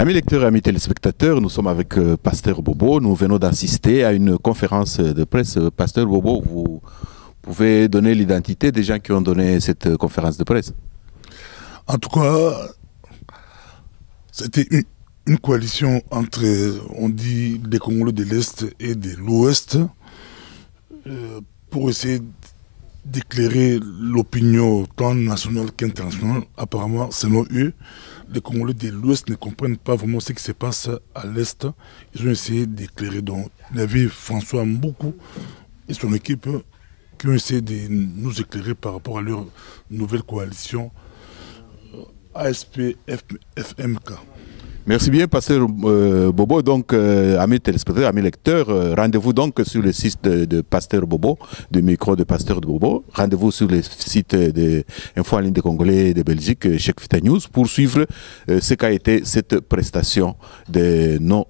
Amis lecteurs et amis téléspectateurs, nous sommes avec Pasteur Bobo. Nous venons d'assister à une conférence de presse. Pasteur Bobo, vous pouvez donner l'identité des gens qui ont donné cette conférence de presse? En tout cas, c'était une coalition entre, on dit, des Congolais de l'Est et de l'Ouest pour essayer d'éclairer l'opinion tant nationale qu'internationale. Apparemment, selon eux, les Congolais de l'Ouest ne comprennent pas vraiment ce qui se passe à l'Est. Ils ont essayé d'éclairer. Donc, il y avait François Mboukou et son équipe qui ont essayé de nous éclairer par rapport à leur nouvelle coalition ASP-FMK. Merci bien, Pasteur Bobo. Donc, amis téléspectateurs, amis lecteurs, rendez-vous donc sur le site de Pasteur Bobo, du micro de Pasteur Bobo. Rendez-vous sur le site de Info en ligne des Congolais de Belgique, Cheikh Fita News, pour suivre ce qu'a été cette prestation de nos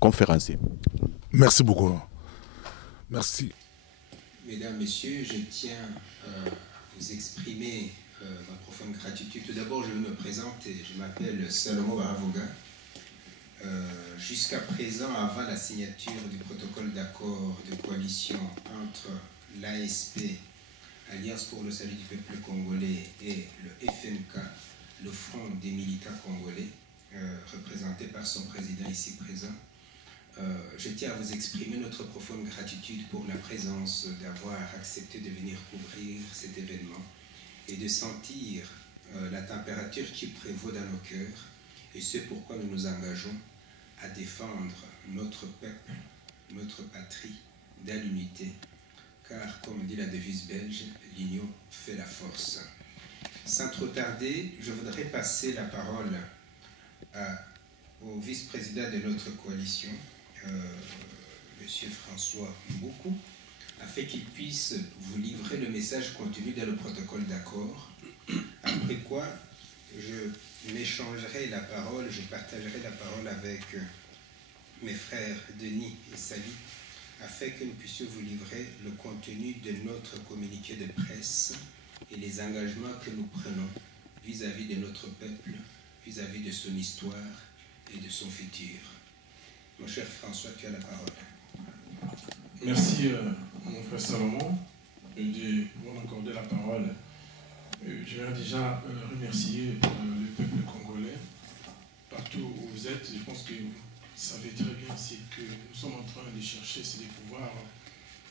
conférenciers. Merci beaucoup. Merci. Mesdames, Messieurs, je tiens à vous exprimer ma profonde gratitude. Tout d'abord, je vais me présenter. Je m'appelle Salomon Baravoga. Jusqu'à présent, avant la signature du protocole d'accord de coalition entre l'ASP, Alliance pour le salut du peuple congolais, et le FMK, le Front des militants congolais, représenté par son président ici présent, je tiens à vous exprimer notre profonde gratitude pour la présence, d'avoir accepté de venir couvrir cet événement et de sentir la température qui prévaut dans nos cœurs, et c'est pourquoi nous nous engageons à défendre notre peuple, notre patrie dans l'unité, car comme dit la devise belge, l'union fait la force. Sans trop tarder, je voudrais passer la parole au vice-président de notre coalition, M. François Mboukou, afin qu'il puisse vous livrer le message contenu dans le protocole d'accord, après quoi je m'échangerai la parole, je partagerai la parole avec mes frères Denis et Sali, afin que nous puissions vous livrer le contenu de notre communiqué de presse et les engagements que nous prenons vis-à-vis de notre peuple, vis-à-vis de son histoire et de son futur. Mon cher François, tu as la parole. Merci, mon frère Salomon, de m'accorder la parole. Je vais déjà remercier le peuple congolais, partout où vous êtes. Je pense que vous savez très bien ce que nous sommes en train de chercher, c'est de pouvoir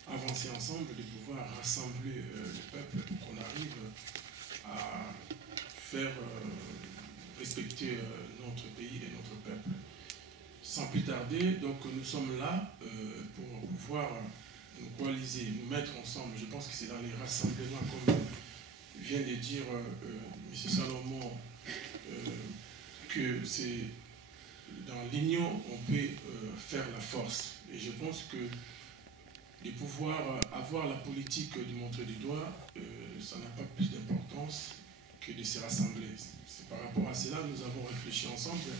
avancer ensemble, de pouvoir rassembler le peuple pour qu'on arrive à faire respecter notre pays et notre peuple. Sans plus tarder, donc nous sommes là pour pouvoir nous coaliser, nous mettre ensemble. Je pense que c'est dans les rassemblements, comme vient de dire M. Salomon, que c'est dans l'union on peut faire la force. Et je pense que de pouvoir avoir la politique de montrer du doigt, ça n'a pas plus d'importance que de se rassembler. C'est par rapport à cela nous avons réfléchi ensemble.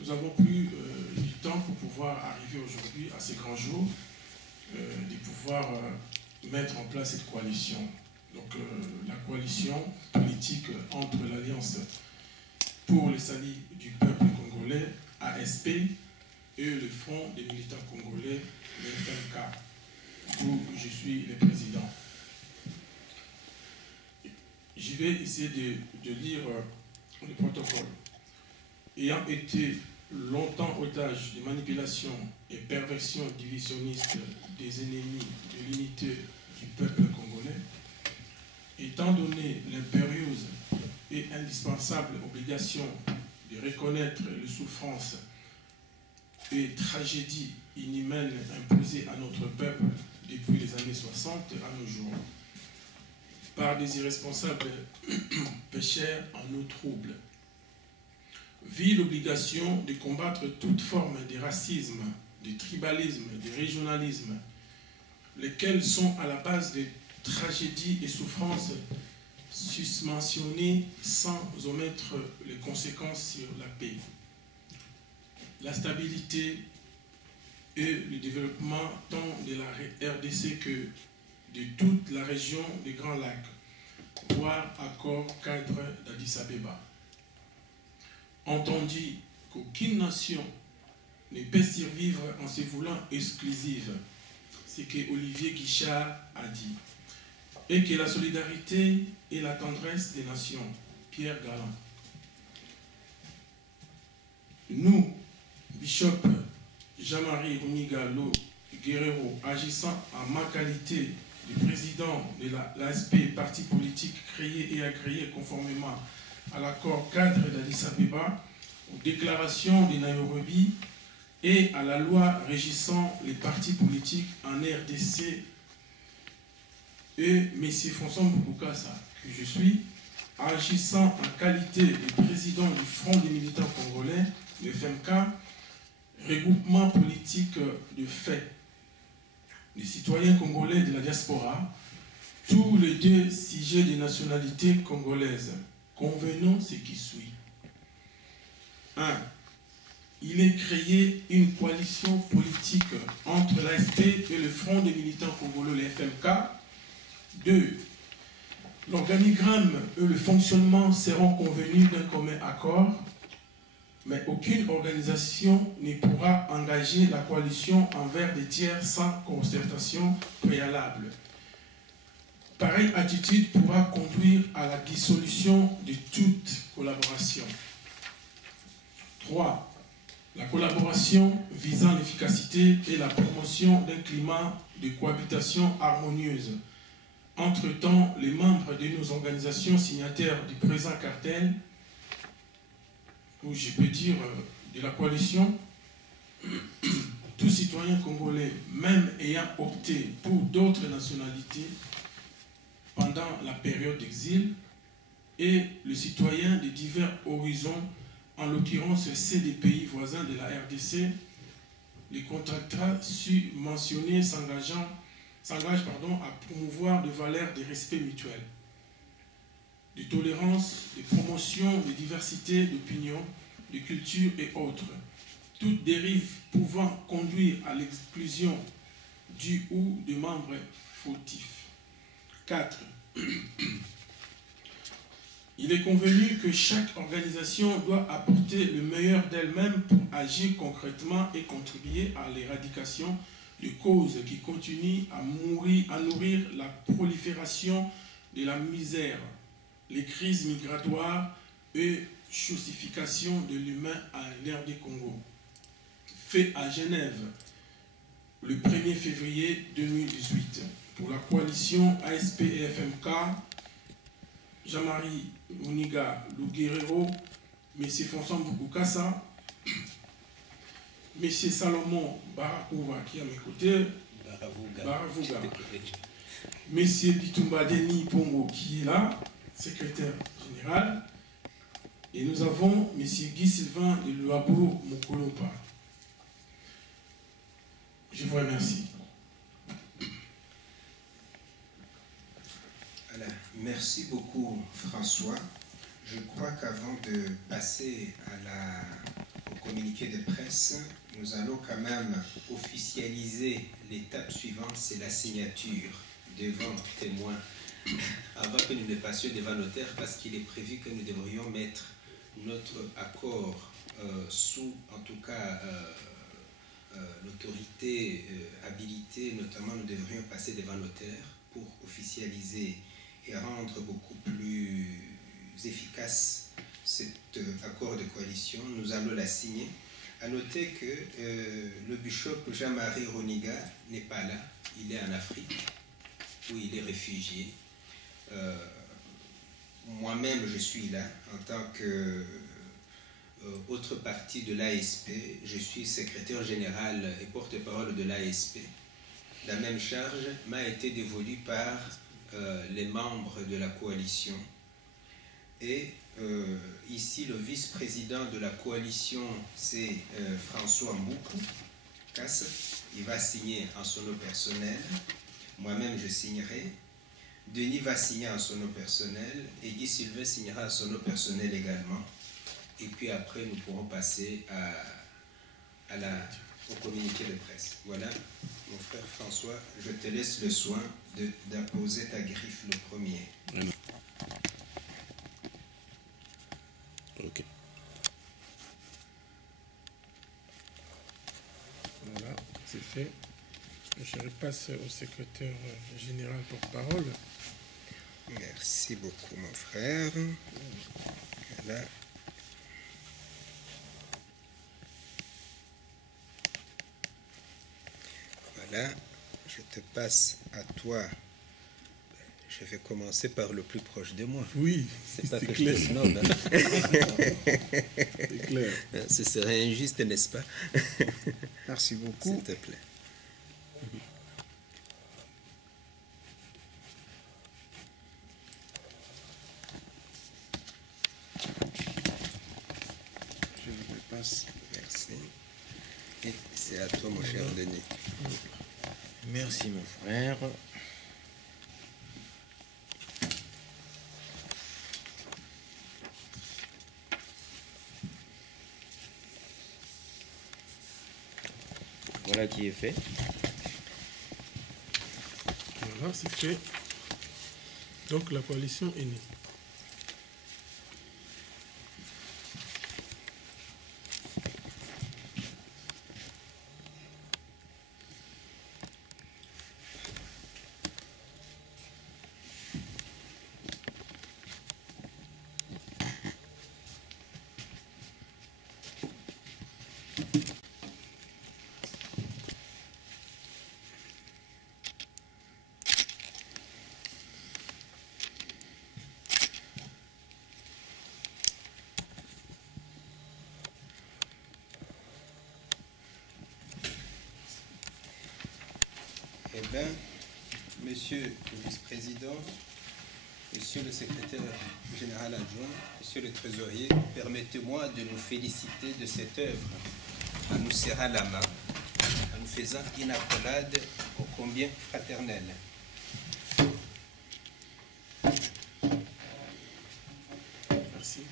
Nous avons pris du temps pour pouvoir arriver aujourd'hui à ces grands jours, de pouvoir mettre en place cette coalition. Donc la coalition politique entre l'Alliance pour le salut du peuple congolais, ASP, et le Front des militants congolais, le FMK, où je suis le président. Je vais essayer de lire le protocole. Ayant été longtemps otage des manipulations et perversions divisionnistes des ennemis de l'unité du peuple congolais, étant donné l'impérieuse et indispensable obligation de reconnaître les souffrances et tragédies inhumaines imposées à notre peuple depuis les années 60 à nos jours, par des irresponsables pécheurs en eau trouble, vit l'obligation de combattre toute forme de racisme, de tribalisme, de régionalisme, lesquels sont à la base des tragédies et souffrances susmentionnées sans omettre les conséquences sur la paix, la stabilité et le développement tant de la RDC que de toute la région des Grands Lacs, voire accord cadre d'Addis Abeba. Entendu qu'aucune nation ne peut survivre en se voulant exclusive, ce que Olivier Guichard a dit, et que la solidarité et la tendresse des nations, Pierre Galland. Nous, Bishop Jean-Marie Runigalo Guerrero, agissant en ma qualité de président de l'ASP, parti politique créé et agréé conformément à l'accord cadre d'Addis Abeba, aux déclarations de Nairobi et à la loi régissant les partis politiques en RDC, et M. François Mbukasa, que je suis, agissant en qualité de président du Front des militants congolais, le FMK, regroupement politique de fait des citoyens congolais de la diaspora, tous les deux sujets de nationalité congolaise. Convenons ce qui suit. 1. Il est créé une coalition politique entre l'ASP et le Front des militants congolais, le FMK. 2. L'organigramme et le fonctionnement seront convenus d'un commun accord, mais aucune organisation ne pourra engager la coalition envers des tiers sans concertation préalable. Pareille attitude pourra conduire à la dissolution de toute collaboration. 3. La collaboration visant l'efficacité et la promotion d'un climat de cohabitation harmonieuse. Entre-temps, les membres de nos organisations signataires du présent cartel, ou je peux dire de la coalition, tout citoyen congolais, même ayant opté pour d'autres nationalités pendant la période d'exil, et le citoyen de divers horizons, en l'occurrence ceux des pays voisins de la RDC, les contractants mentionnés s'engagent à promouvoir des valeurs de respect mutuel, de tolérance, de promotion de diversité d'opinions, de culture et autres. Toute dérive pouvant conduire à l'exclusion du ou de membres fautifs. 4. Il est convenu que chaque organisation doit apporter le meilleur d'elle-même pour agir concrètement et contribuer à l'éradication de causes qui continuent à nourrir la prolifération de la misère, les crises migratoires et chaussification de l'humain à l'ère des Congo. Fait à Genève le 1er février 2018 pour la coalition ASP et FMK, Jean-Marie Uniga Luguerero, M. François Mbukasa, M. Salomon Barakouva qui est à mes côtés, Baravouga, M. Bitumba Denis Pongo qui est là, secrétaire général, et nous avons M. Guy Sylvain de Luabo Mokolopa. Je vous remercie. Voilà. Merci beaucoup François. Je crois qu'avant de passer au communiqué de presse, nous allons quand même officialiser l'étape suivante, c'est la signature devant témoin, avant que nous ne passions devant notaire, parce qu'il est prévu que nous devrions mettre notre accord sous, en tout cas, l'autorité habilitée, notamment nous devrions passer devant notaire pour officialiser et rendre beaucoup plus efficace cet accord de coalition. Nous allons la signer. À noter que le bishop Jean-Marie Roniga n'est pas là, il est en Afrique, où il est réfugié. Moi-même, je suis là en tant que autre partie de l'ASP. Je suis secrétaire général et porte-parole de l'ASP. La même charge m'a été dévolue par les membres de la coalition. Et ici, le vice-président de la coalition, c'est François Mboukou Kass. Il va signer en son nom personnel. Moi-même, je signerai. Denis va signer en son nom personnel. Et Guy Sylvain signera en son nom personnel également. Et puis après, nous pourrons passer au communiqué de presse. Voilà, mon frère François, je te laisse le soin d'apposer ta griffe le premier. Ok. C'est fait. Je repasse au secrétaire général porte-parole. Merci beaucoup, mon frère. Voilà. Voilà, je te passe à toi. Je vais commencer par le plus proche de moi. Oui, c'est pas que clair. je te nomme. Hein. C'est clair. Ce serait injuste, n'est-ce pas? Merci beaucoup. S'il te plaît. Je vous passe. Merci. Et c'est à toi, mon cher Denis. Merci, mon frère. Voilà qui est fait. Voilà, c'est fait. Donc la coalition est née. Eh bien, monsieur le vice-président, monsieur le secrétaire général adjoint, monsieur le trésorier, permettez-moi de nous féliciter de cette œuvre en nous serrant la main, en nous faisant une accolade ô combien fraternelle. Merci.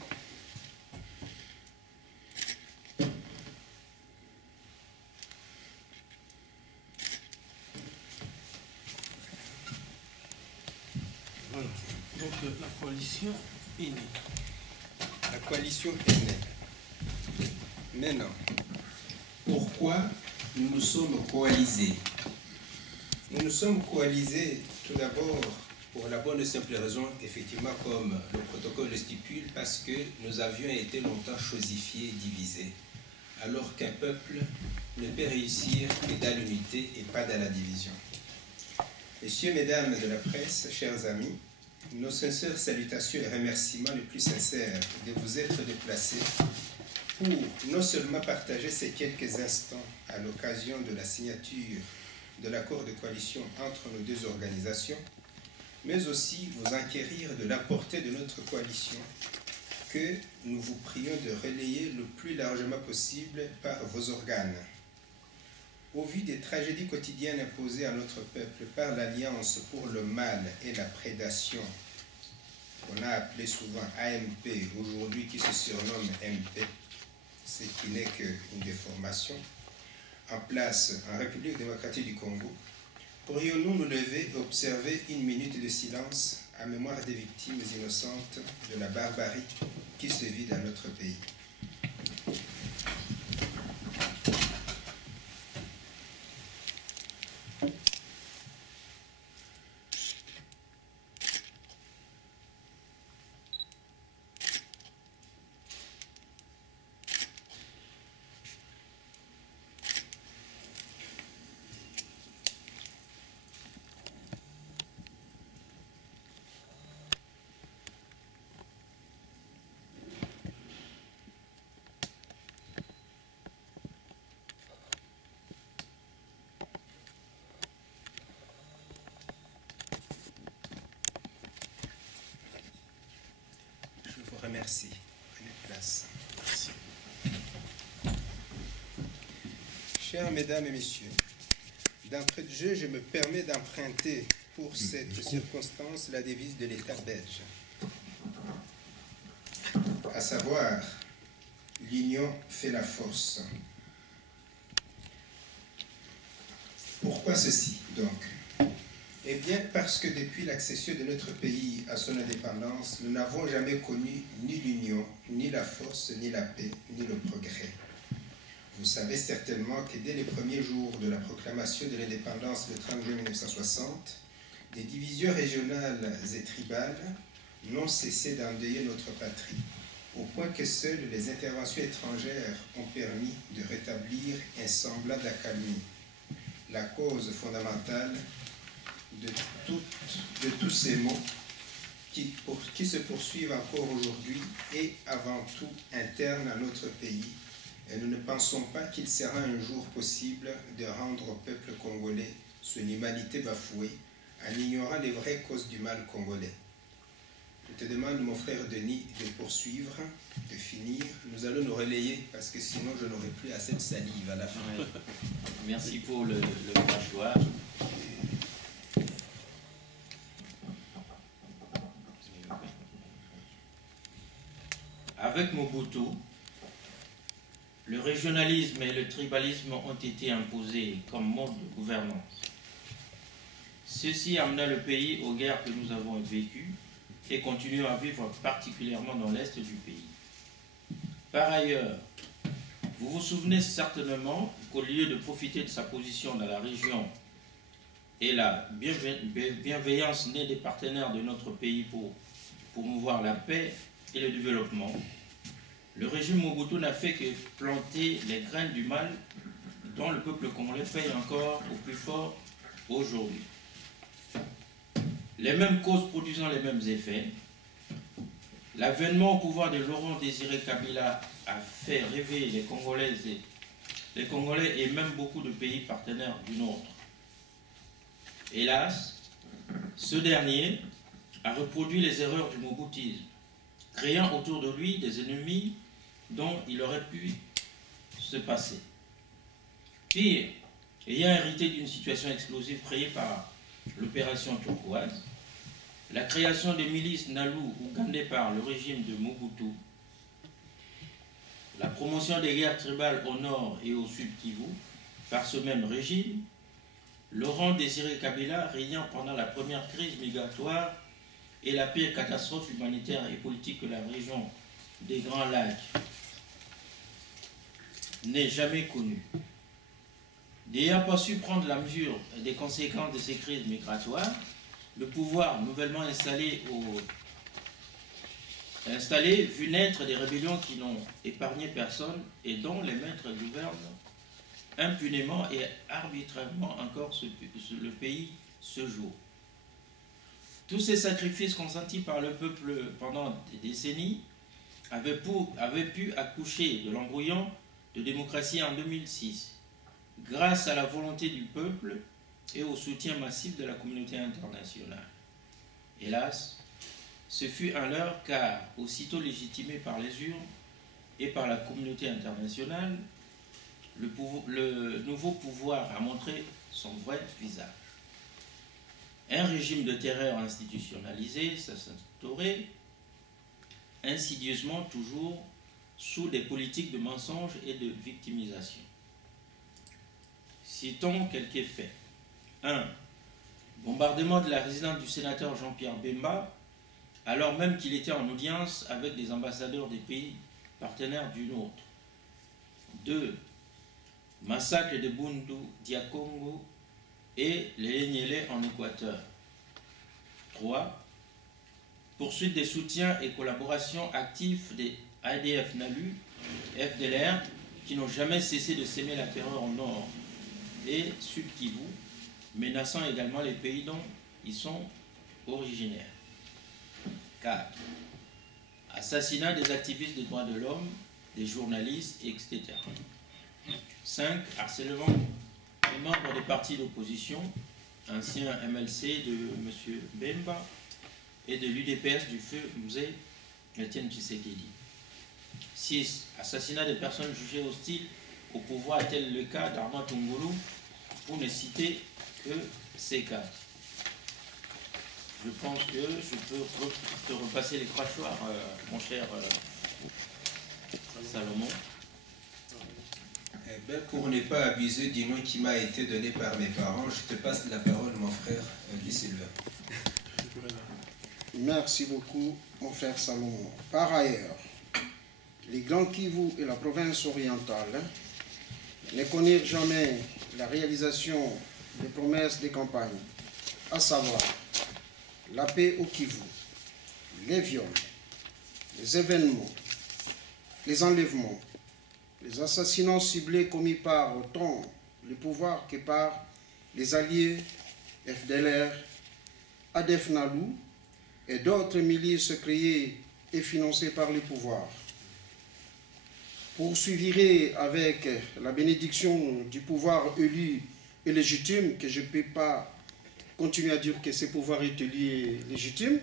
Voilà. Donc la coalition est née. La coalition est née. Maintenant, pourquoi nous nous sommes coalisés? Nous nous sommes coalisés tout d'abord pour la bonne et simple raison, effectivement, comme le protocole le stipule, parce que nous avions été longtemps chosifiés, divisés, alors qu'un peuple ne peut réussir que dans l'unité et pas dans la division. Messieurs, mesdames de la presse, chers amis, nos sincères salutations et remerciements les plus sincères de vous être déplacés pour non seulement partager ces quelques instants à l'occasion de la signature de l'accord de coalition entre nos deux organisations, mais aussi vous enquérir de la portée de notre coalition que nous vous prions de relayer le plus largement possible par vos organes. Au vu des tragédies quotidiennes imposées à notre peuple par l'Alliance pour le mal et la prédation, qu'on a appelé souvent AMP, aujourd'hui qui se surnomme MP, ce qui n'est qu'une déformation, en place en République démocratique du Congo, pourrions-nous nous lever et observer une minute de silence à mémoire des victimes innocentes de la barbarie qui se vit dans notre pays. Merci. Prenez place. Merci. Chers mesdames et messieurs, d'entrée de jeu, je me permets d'emprunter pour cette circonstance la devise de l'État belge, à savoir l'union fait la force. Pourquoi ceci donc? Eh bien, parce que depuis l'accession de notre pays à son indépendance, nous n'avons jamais connu ni l'union, ni la force, ni la paix, ni le progrès. Vous savez certainement que dès les premiers jours de la proclamation de l'indépendance le 30 juin 1960, des divisions régionales et tribales n'ont cessé d'endeuiller notre patrie, au point que seules les interventions étrangères ont permis de rétablir un semblant d'accalmie. La cause fondamentale de tous ces maux qui se poursuivent encore aujourd'hui est avant tout interne à notre pays, et nous ne pensons pas qu'il sera un jour possible de rendre au peuple congolais son humanité bafouée en ignorant les vraies causes du mal congolais. Je te demande, mon frère Denis, de poursuivre, de finir. Nous allons nous relayer parce que sinon je n'aurai plus assez de salive à la fin. Ouais. Merci pour le choix. Avec Mobutu, le régionalisme et le tribalisme ont été imposés comme mode de gouvernance. Ceci amena le pays aux guerres que nous avons vécues et continue à vivre particulièrement dans l'est du pays. Par ailleurs, vous vous souvenez certainement qu'au lieu de profiter de sa position dans la région et la bienveillance née des partenaires de notre pays pour promouvoir la paix et le développement, le régime Mobutu n'a fait que planter les graines du mal dont le peuple congolais paye encore au plus fort aujourd'hui. Les mêmes causes produisant les mêmes effets, l'avènement au pouvoir de Laurent Désiré Kabila a fait rêver les Congolais et même beaucoup de pays partenaires du nôtre. Hélas, ce dernier a reproduit les erreurs du mobutisme, créant autour de lui des ennemis dont il aurait pu se passer. Pire, ayant hérité d'une situation explosive créée par l'opération turquoise, la création des milices Nalou ougandais par le régime de Mobutu, la promotion des guerres tribales au nord et au sud Kivu par ce même régime, Laurent Désiré Kabila régnant pendant la première crise migratoire et la pire catastrophe humanitaire et politique que la région des Grands Lacs n'ait jamais connue. N'ayant pas su prendre la mesure des conséquences de ces crises migratoires, le pouvoir nouvellement installé vu naître des rébellions qui n'ont épargné personne et dont les maîtres gouvernent impunément et arbitrairement encore le pays ce jour. Tous ces sacrifices consentis par le peuple pendant des décennies avaient pu accoucher de l'embryon de démocratie en 2006, grâce à la volonté du peuple et au soutien massif de la communauté internationale. Hélas, ce fut un leurre car, aussitôt légitimé par les urnes et par la communauté internationale, le nouveau pouvoir a montré son vrai visage. Un régime de terreur institutionnalisé s'instaurait insidieusement toujours sous des politiques de mensonge et de victimisation. Citons quelques faits. 1. Bombardement de la résidence du sénateur Jean-Pierre Bemba, alors même qu'il était en audience avec des ambassadeurs des pays partenaires du nôtre. 2. Massacre de Bundu, Diakongo et les Enyele en Équateur. 3. Poursuite des soutiens et collaborations actifs des ADF Nalu, FDLR, qui n'ont jamais cessé de s'aimer la terreur au nord et sud Kivu, menaçant également les pays dont ils sont originaires. 4. Assassinat des activistes des droits de l'homme, des journalistes, etc. 5. Harcèlement des membres des partis d'opposition, ancien MLC de M. Bemba et de l'UDPS du feu Mzee Etienne Tshisekedi. 6. Assassinat des personnes jugées hostiles au pouvoir, tel le cas d'Armand Tungulu, pour ne citer que ces cas. Je pense que je peux te repasser les crachoirs, mon cher Salomon. Eh bien, pour ne pas abuser du nom qui m'a été donné par mes parents, je te passe la parole, mon frère Guy Sylvain. Merci beaucoup, mon frère Salomon. Par ailleurs, les Grands Kivu et la province orientale ne connaît jamais la réalisation des promesses des campagnes, à savoir la paix au Kivu, les viols, les événements, les enlèvements, les assassinats ciblés commis par tant le pouvoir que par les alliés FDLR, ADF Nalou et d'autres milices créées et financées par le pouvoir. Poursuivirai avec la bénédiction du pouvoir élu et légitime, que je ne peux pas continuer à dire que ce pouvoir est élu et légitime.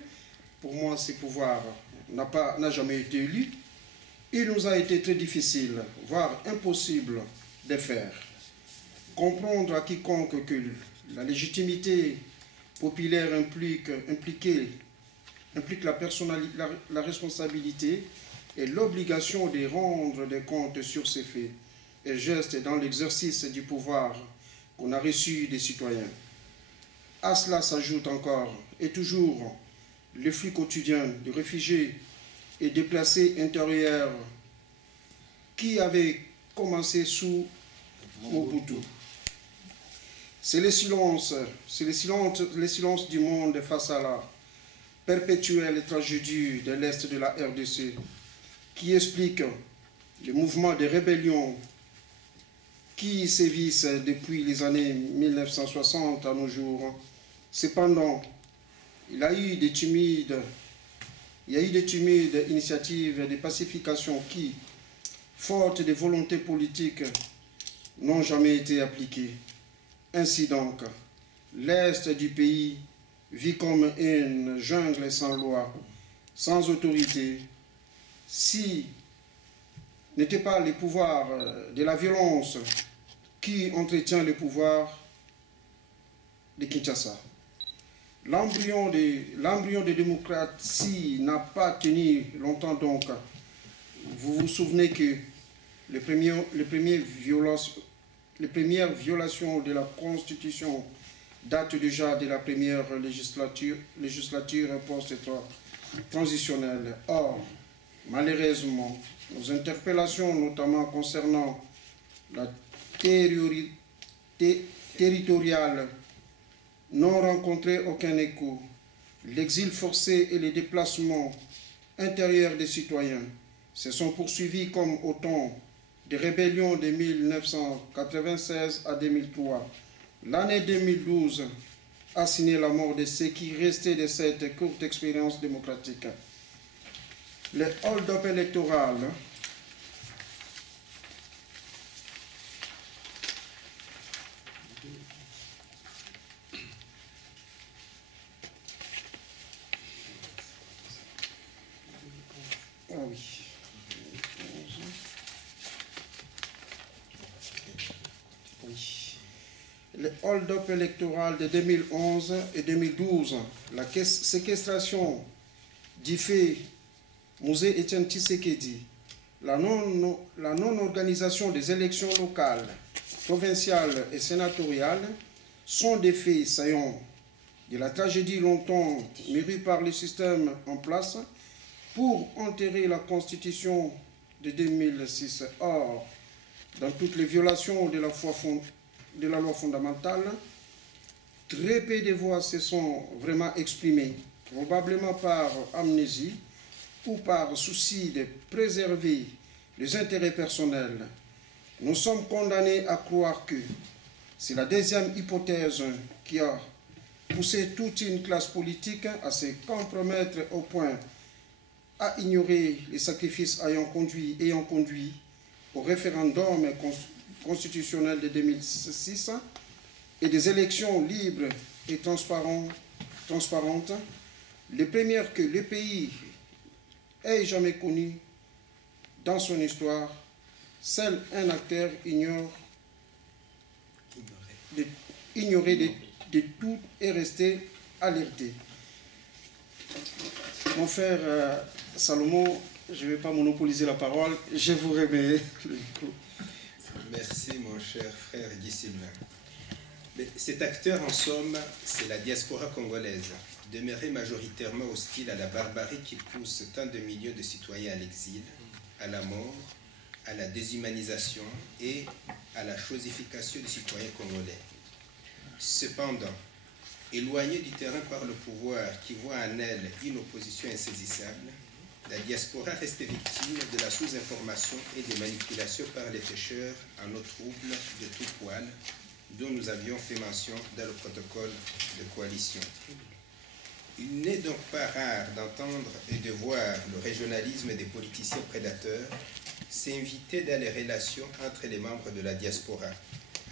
Pour moi, ce pouvoir n'a jamais été élu. Il nous a été très difficile, voire impossible de faire comprendre à quiconque que la légitimité populaire implique la responsabilité et l'obligation de rendre des comptes sur ces faits et gestes dans l'exercice du pouvoir qu'on a reçu des citoyens. À cela s'ajoute encore et toujours le flux quotidien de réfugiés et déplacés intérieurs qui avait commencé sous Mobutu. C'est le silence du monde face à la perpétuelle tragédie de l'Est de la RDC qui explique le mouvement de rébellion qui sévissent depuis les années 1960 à nos jours. Cependant, il y a eu des timides initiatives de pacification qui, faute de volonté politique, n'ont jamais été appliquées. Ainsi donc, l'Est du pays vit comme une jungle sans loi, sans autorité. Si n'était pas le pouvoir de la violence qui entretient le pouvoir de Kinshasa. L'embryon de démocratie n'a pas tenu longtemps donc. Vous vous souvenez que les premières violations de la Constitution datent déjà de la première législature post-transitionnelle. Or, malheureusement, nos interpellations, notamment concernant la territoriale, n'ont rencontré aucun écho. L'exil forcé et les déplacements intérieurs des citoyens se sont poursuivis comme autant de rébellions de 1996 à 2003. L'année 2012 a signé la mort de ceux qui restaient de cette courte expérience démocratique. Le hold-up électoral Le hold-up électoral de 2011 et 2012, la séquestration du fait Musée Etienne Tshisekedi, la non-organisation des élections locales, provinciales et sénatoriales sont des faits saillants de la tragédie longtemps mûrie par le système en place pour enterrer la Constitution de 2006. Or, dans toutes les violations de la loi fondamentale, très peu de voix se sont vraiment exprimées, probablement par amnésie ou par souci de préserver les intérêts personnels. Nous sommes condamnés à croire que c'est la deuxième hypothèse qui a poussé toute une classe politique à se compromettre au point à ignorer les sacrifices ayant conduit au référendum constitutionnel de 2006 et des élections libres et transparentes, les premières que le pays ait jamais connues dans son histoire. Seul un acteur ignoré de tout et resté alerté. Mon frère Salomon, je ne vais pas monopoliser la parole, je vous remets le micro. Merci mon cher frère Guy Sylvain. Mais cet acteur en somme, c'est la diaspora congolaise, demeurée majoritairement hostile à la barbarie qui pousse tant de millions de citoyens à l'exil, à la mort, à la déshumanisation et à la chosification des citoyens congolais. Cependant, éloignée du terrain par le pouvoir qui voit en elle une opposition insaisissable, la diaspora reste victime de la sous-information et des manipulations par les pêcheurs en eau trouble de tout poil, dont nous avions fait mention dans le protocole de coalition. Il n'est donc pas rare d'entendre et de voir le régionalisme des politiciens prédateurs s'inviter dans les relations entre les membres de la diaspora,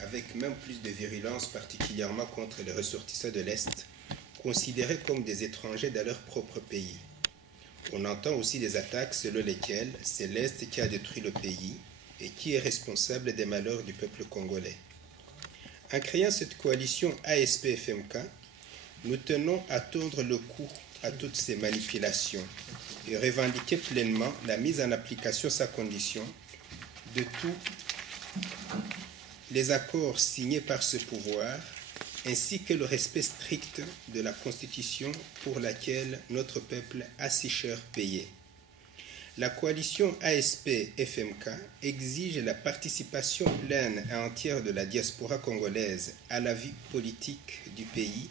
avec même plus de virulence, particulièrement contre les ressortissants de l'Est, considérés comme des étrangers dans leur propre pays. On entend aussi des attaques selon lesquelles c'est l'Est qui a détruit le pays et qui est responsable des malheurs du peuple congolais. En créant cette coalition ASP-FMK, nous tenons à tordre le cou à toutes ces manipulations et revendiquer pleinement la mise en application sans condition de tous les accords signés par ce pouvoir, ainsi que le respect strict de la Constitution pour laquelle notre peuple a si cher payé. La coalition ASP-FMK exige la participation pleine et entière de la diaspora congolaise à la vie politique du pays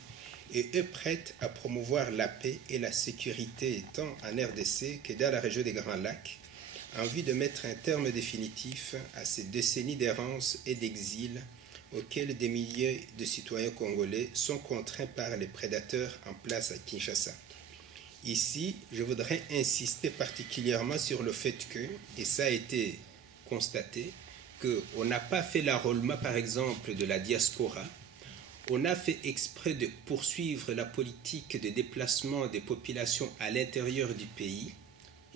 et est prête à promouvoir la paix et la sécurité tant en RDC que dans la région des Grands Lacs, en vue de mettre un terme définitif à ces décennies d'errance et d'exil auxquels des milliers de citoyens congolais sont contraints par les prédateurs en place à Kinshasa. Ici, je voudrais insister particulièrement sur le fait que, et ça a été constaté, qu'on n'a pas fait l'enrôlement, par exemple, de la diaspora. On a fait exprès de poursuivre la politique de déplacement des populations à l'intérieur du pays,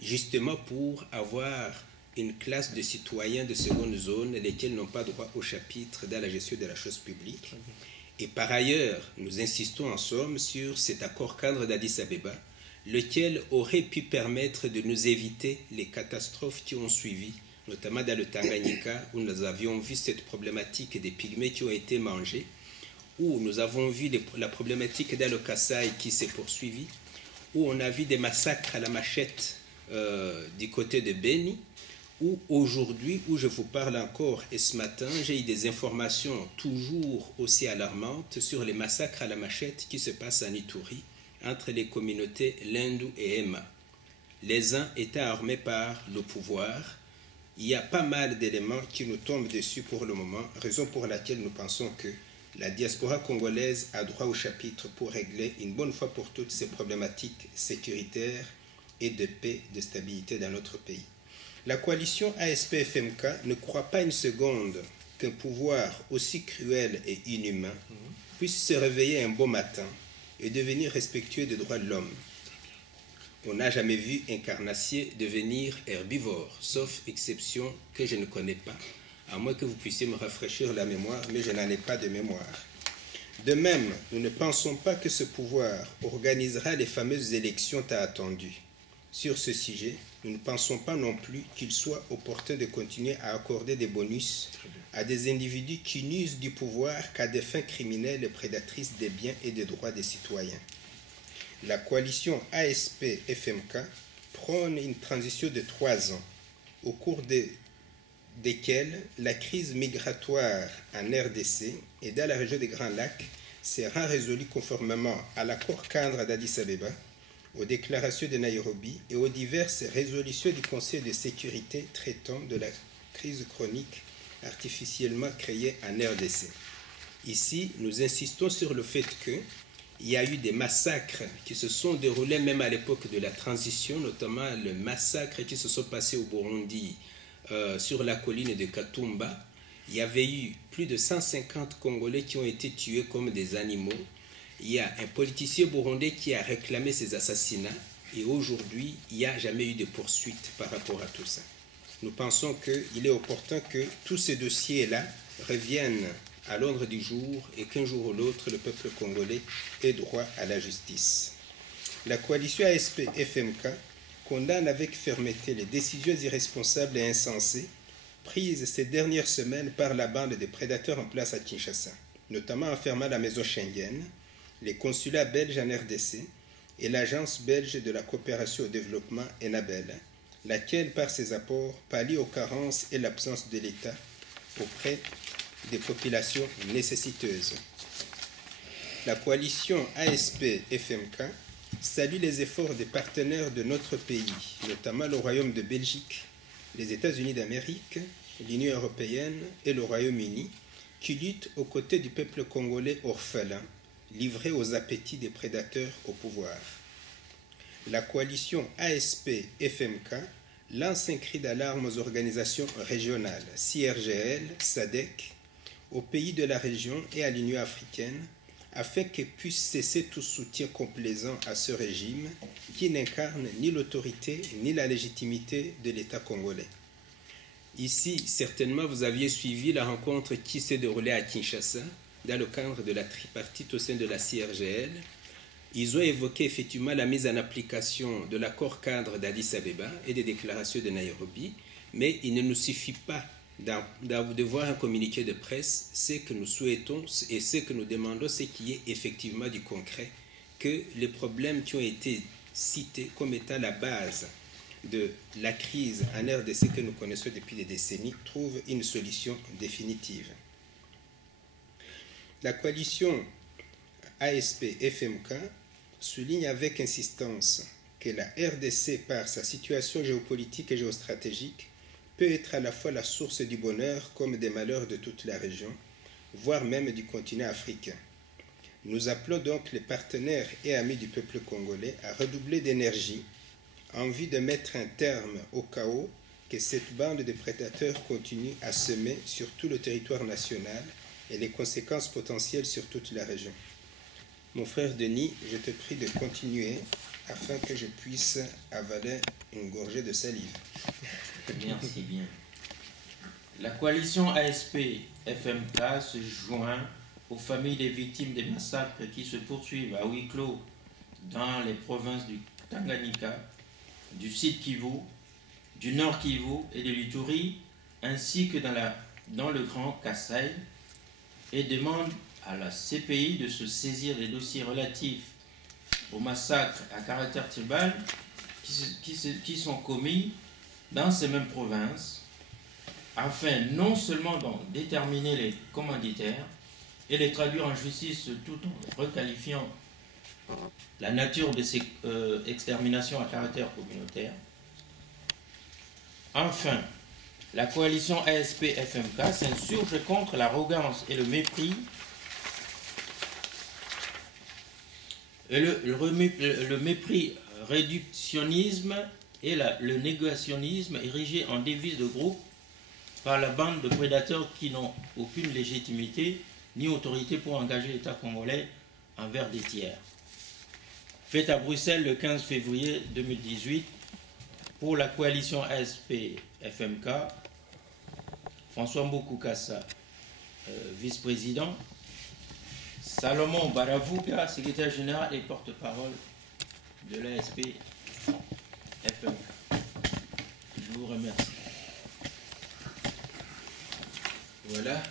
justement pour avoir une classe de citoyens de seconde zone, lesquels n'ont pas droit au chapitre dans la gestion de la chose publique. Et par ailleurs, nous insistons en somme sur cet accord cadre d'Addis Abeba, lequel aurait pu permettre de nous éviter les catastrophes qui ont suivi, notamment dans le Tanganyika, où nous avions vu cette problématique des pygmées qui ont été mangés, où nous avons vu la problématique dans le Kasaï qui s'est poursuivie, où on a vu des massacres à la machette du côté de Beni, où aujourd'hui, où je vous parle encore, et ce matin, j'ai eu des informations toujours aussi alarmantes sur les massacres à la machette qui se passent en Ituri, entre les communautés Lendu et Emma. Les uns étaient armés par le pouvoir. Il y a pas mal d'éléments qui nous tombent dessus pour le moment, raison pour laquelle nous pensons que la diaspora congolaise a droit au chapitre pour régler une bonne fois pour toutes ces problématiques sécuritaires et de paix, de stabilité dans notre pays. La coalition ASP-FMK ne croit pas une seconde qu'un pouvoir aussi cruel et inhumain puisse se réveiller un beau matin et devenir respectueux des droits de l'homme. On n'a jamais vu un carnassier devenir herbivore, sauf exception que je ne connais pas, à moins que vous puissiez me rafraîchir la mémoire, mais je n'en ai pas de mémoire. De même, nous ne pensons pas que ce pouvoir organisera les fameuses élections tant attendues. Sur ce sujet, nous ne pensons pas non plus qu'il soit opportun de continuer à accorder des bonus à des individus qui n'usent du pouvoir qu'à des fins criminelles et prédatrices des biens et des droits des citoyens. La coalition ASP-FMK prône une transition de 3 ans, au cours desquels la crise migratoire en RDC et dans la région des Grands Lacs sera résolue conformément à l'accord cadre d'Addis Abeba, aux déclarations de Nairobi et aux diverses résolutions du Conseil de sécurité traitant de la crise chronique artificiellement créée en RDC. Ici, nous insistons sur le fait qu'il y a eu des massacres qui se sont déroulés même à l'époque de la transition, notamment le massacre qui se sont passés au Burundi sur la colline de Katumba. Il y avait eu plus de 150 Congolais qui ont été tués comme des animaux. Il y a un politicien burundais qui a réclamé ces assassinats et aujourd'hui, il n'y a jamais eu de poursuite par rapport à tout ça. Nous pensons qu'il est opportun que tous ces dossiers-là reviennent à l'ordre du jour et qu'un jour ou l'autre, le peuple congolais ait droit à la justice. La coalition ASP-FMK condamne avec fermeté les décisions irresponsables et insensées prises ces dernières semaines par la bande des prédateurs en place à Kinshasa, notamment en fermant la maison Schengen, les consulats belges en RDC et l'Agence belge de la coopération au développement ENABEL, laquelle, par ses apports, pallie aux carences et l'absence de l'État auprès des populations nécessiteuses. La coalition ASP-FMK salue les efforts des partenaires de notre pays, notamment le Royaume de Belgique, les États-Unis d'Amérique, l'Union européenne et le Royaume-Uni, qui luttent aux côtés du peuple congolais orphelin, livré aux appétits des prédateurs au pouvoir. La coalition ASP-FMK lance un cri d'alarme aux organisations régionales, CIRGL, SADC, aux pays de la région et à l'Union africaine, afin qu'elles puissent cesser tout soutien complaisant à ce régime qui n'incarne ni l'autorité ni la légitimité de l'État congolais. Ici, certainement, vous aviez suivi la rencontre qui s'est déroulée à Kinshasa, dans le cadre de la tripartite au sein de la CIRGL. Ils ont évoqué effectivement la mise en application de l'accord cadre d'Addis Abeba et des déclarations de Nairobi, mais il ne nous suffit pas de voir un communiqué de presse. Ce que nous souhaitons et ce que nous demandons, c'est qu'il y ait effectivement du concret, que les problèmes qui ont été cités comme étant la base de la crise en RDC que nous connaissons depuis des décennies trouvent une solution définitive. La coalition ASP-FMK souligne avec insistance que la RDC, par sa situation géopolitique et géostratégique, peut être à la fois la source du bonheur comme des malheurs de toute la région, voire même du continent africain. Nous appelons donc les partenaires et amis du peuple congolais à redoubler d'énergie en vue de mettre un terme au chaos que cette bande de prédateurs continue à semer sur tout le territoire national et les conséquences potentielles sur toute la région. Mon frère Denis, je te prie de continuer afin que je puisse avaler une gorgée de salive. Merci bien. La coalition ASP-FMK se joint aux familles des victimes des massacres qui se poursuivent à huis clos dans les provinces du Tanganyika, du Sud Kivu, du Nord Kivu et de l'Ituri, ainsi que dans le Grand Kasaï, et demande à la CPI de se saisir des dossiers relatifs aux massacres à caractère tribal qui sont commis dans ces mêmes provinces, afin non seulement d'en déterminer les commanditaires et les traduire en justice tout en requalifiant la nature de ces exterminations à caractère communautaire. Enfin, la coalition ASP-FMK s'insurge contre l'arrogance et le mépris le mépris réductionnisme et le négationnisme érigé en devise de groupe par la bande de prédateurs qui n'ont aucune légitimité ni autorité pour engager l'État congolais envers des tiers. Fait à Bruxelles le 15 février 2018 pour la coalition ASP-FMK, François Mbokukassa, vice-président, Salomon Baravuga, secrétaire général et porte-parole de l'ASP-FMK. Je vous remercie. Voilà.